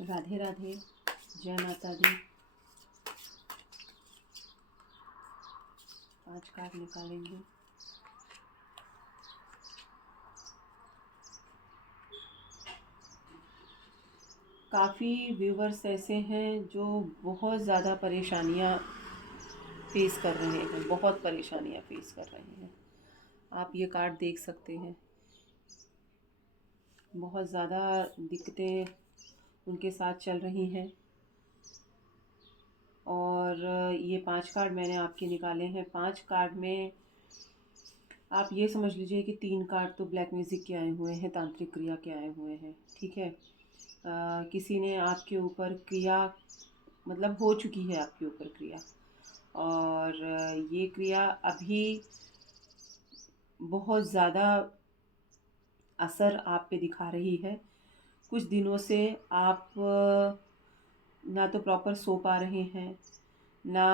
राधे राधे, जय माता दी। 5 कार्ड निकालेंगे। काफ़ी व्यूवर्स ऐसे हैं जो बहुत ज़्यादा परेशानियां फेस कर रहे हैं, बहुत परेशानियां फेस कर रहे हैं। आप ये कार्ड देख सकते हैं, बहुत ज़्यादा दिक्कतें उनके साथ चल रही हैं। और ये 5 कार्ड मैंने आपके निकाले हैं। 5 कार्ड में आप ये समझ लीजिए कि 3 कार्ड तो ब्लैक म्यूज़िक के आए हुए हैं, तांत्रिक क्रिया के आए हुए हैं। ठीक है, किसी ने आपके ऊपर क्रिया, मतलब हो चुकी है आपके ऊपर क्रिया, और ये क्रिया अभी बहुत ज़्यादा असर आप पे दिखा रही है। कुछ दिनों से आप ना तो प्रॉपर सो पा रहे हैं, ना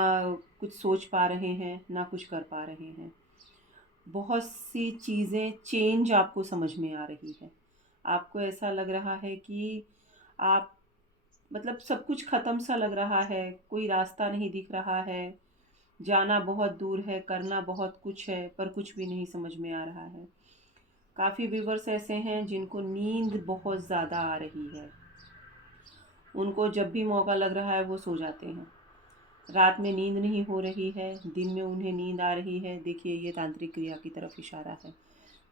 कुछ सोच पा रहे हैं, ना कुछ कर पा रहे हैं। बहुत सी चीज़ें चेंज आपको समझ में आ रही है। आपको ऐसा लग रहा है कि आप, मतलब सब कुछ ख़त्म सा लग रहा है, कोई रास्ता नहीं दिख रहा है, जाना बहुत दूर है, करना बहुत कुछ है, पर कुछ भी नहीं समझ में आ रहा है। काफ़ी व्यूवर्स ऐसे हैं जिनको नींद बहुत ज़्यादा आ रही है। उनको जब भी मौका लग रहा है वो सो जाते हैं। रात में नींद नहीं हो रही है, दिन में उन्हें नींद आ रही है। देखिए, ये तांत्रिक क्रिया की तरफ इशारा है।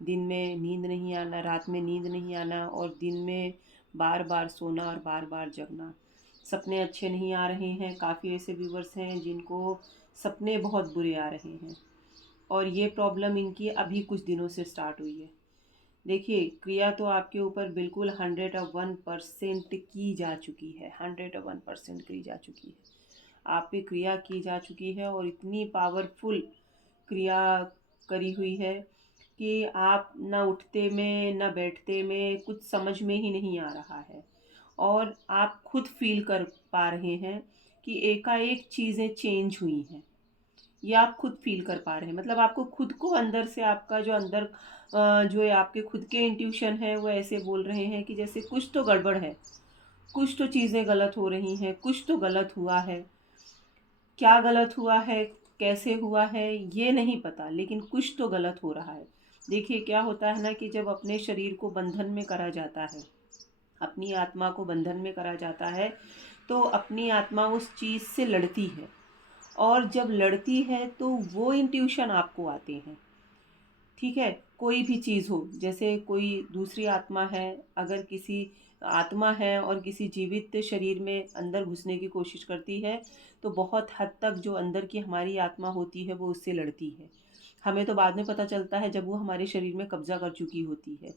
दिन में नींद नहीं आना, रात में नींद नहीं आना, और दिन में बार बार सोना और बार बार जगना। सपने अच्छे नहीं आ रहे हैं। काफ़ी ऐसे व्यूवर्स हैं जिनको सपने बहुत बुरे आ रहे हैं, और ये प्रॉब्लम इनकी अभी कुछ दिनों से स्टार्ट हुई है। देखिए, क्रिया तो आपके ऊपर बिल्कुल 101% की जा चुकी है, 101% की जा चुकी है। आप पे क्रिया की जा चुकी है, और इतनी पावरफुल क्रिया करी हुई है कि आप ना उठते में ना बैठते में कुछ समझ में ही नहीं आ रहा है। और आप खुद फील कर पा रहे हैं कि एकाएक चीज़ें चेंज हुई हैं। ये आप खुद फील कर पा रहे हैं, मतलब आपको खुद को अंदर से, आपका जो अंदर जो है आपके खुद के इंट्यूशन है, वो ऐसे बोल रहे हैं कि जैसे कुछ तो गड़बड़ है, कुछ तो चीज़ें गलत हो रही हैं, कुछ तो गलत हुआ है। क्या गलत हुआ है, कैसे हुआ है, ये नहीं पता, लेकिन कुछ तो गलत हो रहा है। देखिए, क्या होता है ना कि जब अपने शरीर को बंधन में करा जाता है, अपनी आत्मा को बंधन में करा जाता है, तो अपनी आत्मा उस चीज़ से लड़ती है, और जब लड़ती है तो वो इंट्यूशन आपको आते हैं। ठीक है, कोई भी चीज़ हो, जैसे कोई दूसरी आत्मा है, अगर किसी आत्मा है और किसी जीवित शरीर में अंदर घुसने की कोशिश करती है, तो बहुत हद तक जो अंदर की हमारी आत्मा होती है वो उससे लड़ती है। हमें तो बाद में पता चलता है जब वो हमारे शरीर में कब्जा कर चुकी होती है।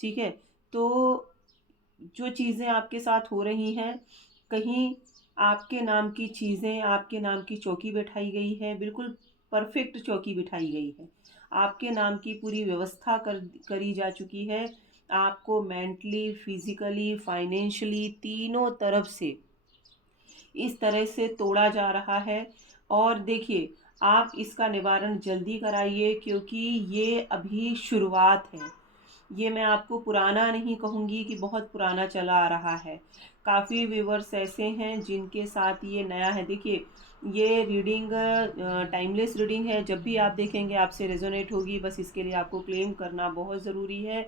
ठीक है, तो जो चीज़ें आपके साथ हो रही हैं, कहीं आपके नाम की चीज़ें, आपके नाम की चौकी बिठाई गई है, बिल्कुल परफेक्ट चौकी बिठाई गई है। आपके नाम की पूरी व्यवस्था करी जा चुकी है। आपको मेंटली, फिजिकली, फाइनेंशियली, तीनों तरफ से इस तरह से तोड़ा जा रहा है। और देखिए, आप इसका निवारण जल्दी कराइए, क्योंकि ये अभी शुरुआत है। ये मैं आपको पुराना नहीं कहूँगी कि बहुत पुराना चला आ रहा है। काफ़ी व्यूवर्स ऐसे हैं जिनके साथ ये नया है। देखिए, ये रीडिंग टाइमलेस रीडिंग है। जब भी आप देखेंगे आपसे रेजोनेट होगी। बस इसके लिए आपको क्लेम करना बहुत ज़रूरी है।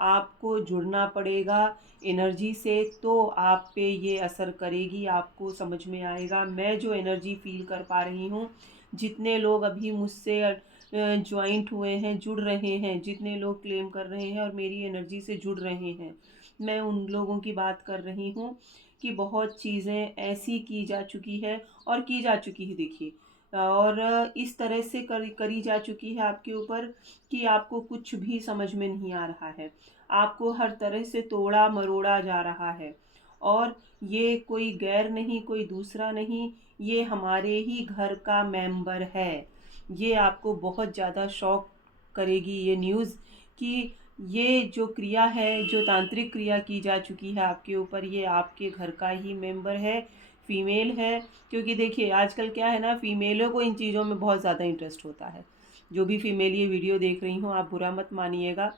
आपको जुड़ना पड़ेगा एनर्जी से, तो आप पे ये असर करेगी, आपको समझ में आएगा। मैं जो एनर्जी फील कर पा रही हूँ, जितने लोग अभी मुझसे ज्वाइंट हुए हैं, जुड़ रहे हैं, जितने लोग क्लेम कर रहे हैं और मेरी एनर्जी से जुड़ रहे हैं, मैं उन लोगों की बात कर रही हूँ कि बहुत चीज़ें ऐसी की जा चुकी है, और की जा चुकी है। देखिए, और इस तरह से करी जा चुकी है आपके ऊपर कि आपको कुछ भी समझ में नहीं आ रहा है। आपको हर तरह से तोड़ा मरोड़ा जा रहा है, और ये कोई गैर नहीं, कोई दूसरा नहीं, ये हमारे ही घर का मेंबर है। ये आपको बहुत ज़्यादा शॉक करेगी ये न्यूज़, कि ये जो क्रिया है, जो तांत्रिक क्रिया की जा चुकी है आपके ऊपर, ये आपके घर का ही मेंबर है, फीमेल है। क्योंकि देखिए, आजकल क्या है ना, फीमेलों को इन चीज़ों में बहुत ज़्यादा इंटरेस्ट होता है। जो भी फीमेल ये वीडियो देख रही हूँ, आप बुरा मत मानिएगा।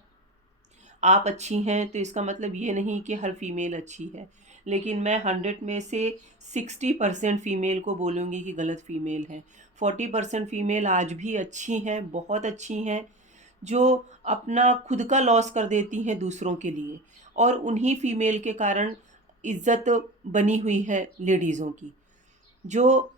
आप अच्छी हैं तो इसका मतलब ये नहीं कि हर फीमेल अच्छी है, लेकिन मैं 100 में से 60% फीमेल को बोलूँगी कि गलत फीमेल है। 40% फीमेल आज भी अच्छी हैं, बहुत अच्छी हैं, जो अपना खुद का लॉस कर देती हैं दूसरों के लिए, और उन्हीं फीमेल के कारण इज्जत बनी हुई है लेडीज़ों की, जो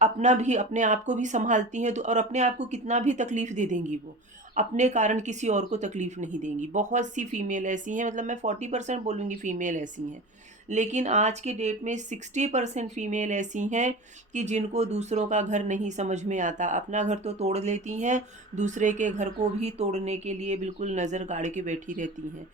अपना भी, अपने आप को भी सँभालती हैं, तो और अपने आप को कितना भी तकलीफ़ दे देंगी वो, अपने कारण किसी और को तकलीफ़ नहीं देंगी। बहुत सी फ़ीमेल ऐसी हैं, मतलब मैं 40% बोलूँगी फ़ीमेल ऐसी हैं। लेकिन आज के डेट में 60% फ़ीमेल ऐसी हैं कि जिनको दूसरों का घर नहीं समझ में आता। अपना घर तो तोड़ लेती हैं, दूसरे के घर को भी तोड़ने के लिए बिल्कुल नज़र गाड़ के बैठी रहती हैं।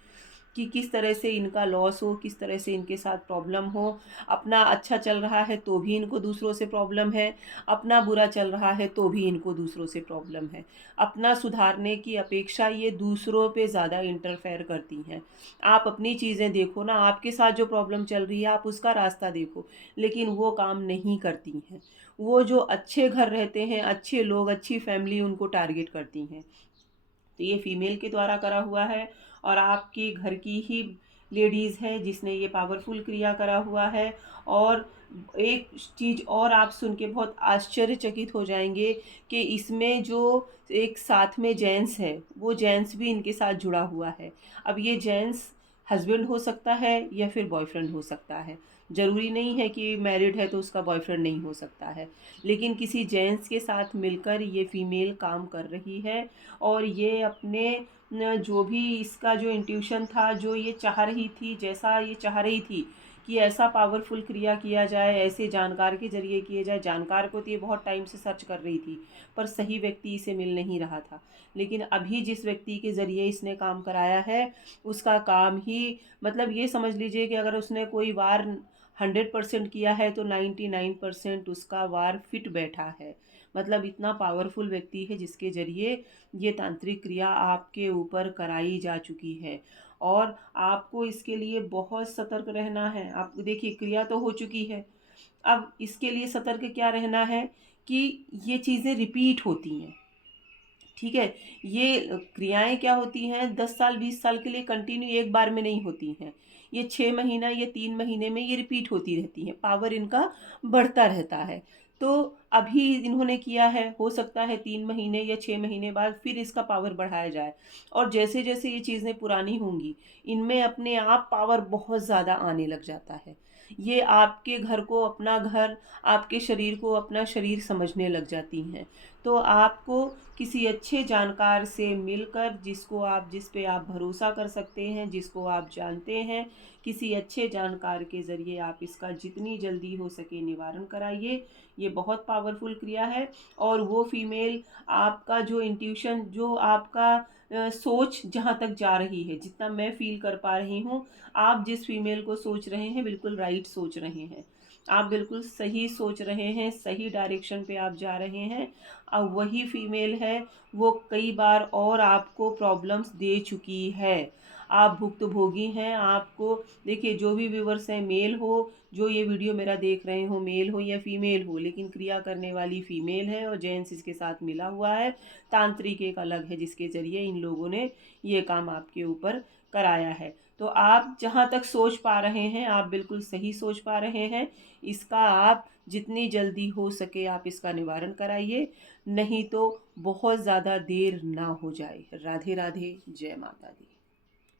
कि किस तरह से इनका लॉस हो, किस तरह से इनके साथ प्रॉब्लम हो। अपना अच्छा चल रहा है तो भी इनको दूसरों से प्रॉब्लम है, अपना बुरा चल रहा है तो भी इनको दूसरों से प्रॉब्लम है। अपना सुधारने की अपेक्षा ये दूसरों पे ज़्यादा इंटरफेयर करती हैं। आप अपनी चीज़ें देखो ना, आपके साथ जो प्रॉब्लम चल रही है आप उसका रास्ता देखो, लेकिन वो काम नहीं करती हैं। वो जो अच्छे घर रहते हैं, अच्छे लोग, अच्छी फैमिली उनको टारगेट करती हैं। तो ये फीमेल के द्वारा करा हुआ है, और आपकी घर की ही लेडीज़ है जिसने ये पावरफुल क्रिया करा हुआ है। और एक चीज़ और आप सुन के बहुत आश्चर्यचकित हो जाएंगे कि इसमें जो एक साथ में जेंट्स है, वो जेंट्स भी इनके साथ जुड़ा हुआ है। अब ये जेंट्स हस्बैंड हो सकता है या फिर बॉयफ्रेंड हो सकता है, ज़रूरी नहीं है कि मैरिड है तो उसका बॉयफ्रेंड नहीं हो सकता है, लेकिन किसी जेंट्स के साथ मिलकर ये फीमेल काम कर रही है। और ये अपने जो भी इसका जो इंट्यूशन था, जो ये चाह रही थी, जैसा ये चाह रही थी कि ऐसा पावरफुल क्रिया किया जाए, ऐसे जानकार के ज़रिए किए जाए। जानकार को तो ये बहुत टाइम से सर्च कर रही थी, पर सही व्यक्ति इसे मिल नहीं रहा था। लेकिन अभी जिस व्यक्ति के ज़रिए इसने काम कराया है, उसका काम ही, मतलब ये समझ लीजिए कि अगर उसने कोई वार 100% किया है तो 99% उसका वार फिट बैठा है। मतलब इतना पावरफुल व्यक्ति है जिसके ज़रिए ये तांत्रिक क्रिया आपके ऊपर कराई जा चुकी है। और आपको इसके लिए बहुत सतर्क रहना है। आप देखिए, क्रिया तो हो चुकी है, अब इसके लिए सतर्क क्या रहना है कि ये चीज़ें रिपीट होती हैं। ठीक है, ये क्रियाएं क्या होती हैं, 10 साल 20 साल के लिए कंटिन्यू एक बार में नहीं होती हैं। ये 6 महीना या 3 महीने में ये रिपीट होती रहती हैं, पावर इनका बढ़ता रहता है। तो अभी इन्होंने किया है, हो सकता है 3 महीने या 6 महीने बाद फिर इसका पावर बढ़ाया जाए। और जैसे जैसे ये चीज़ें पुरानी होंगी, इनमें अपने आप पावर बहुत ज़्यादा आने लग जाता है। ये आपके घर को अपना घर, आपके शरीर को अपना शरीर समझने लग जाती हैं। तो आपको किसी अच्छे जानकार से मिलकर, जिस पे आप भरोसा कर सकते हैं, जिसको आप जानते हैं, किसी अच्छे जानकार के ज़रिए आप इसका जितनी जल्दी हो सके निवारण कराइए। ये बहुत पावरफुल क्रिया है। और वो फीमेल, आपका जो इंट्यूशन, जो आपका सोच जहाँ तक जा रही है, जितना मैं फील कर पा रही हूँ, आप जिस फीमेल को सोच रहे हैं बिल्कुल राइट सोच रहे हैं। आप बिल्कुल सही सोच रहे हैं, सही डायरेक्शन पे आप जा रहे हैं। अब वही फीमेल है, वो कई बार और आपको प्रॉब्लम्स दे चुकी है। आप भुक्तभोगी हैं। आपको देखिए, जो भी व्यूवर्स हैं, मेल हो, जो ये वीडियो मेरा देख रहे हो, मेल हो या फीमेल हो, लेकिन क्रिया करने वाली फीमेल है और जेंट्स इसके साथ मिला हुआ है। तांत्रिक एक अलग है जिसके ज़रिए इन लोगों ने ये काम आपके ऊपर कराया है। तो आप जहाँ तक सोच पा रहे हैं, आप बिल्कुल सही सोच पा रहे हैं। इसका आप जितनी जल्दी हो सके आप इसका निवारण कराइए, नहीं तो बहुत ज़्यादा देर ना हो जाए। राधे राधे, जय माता दी।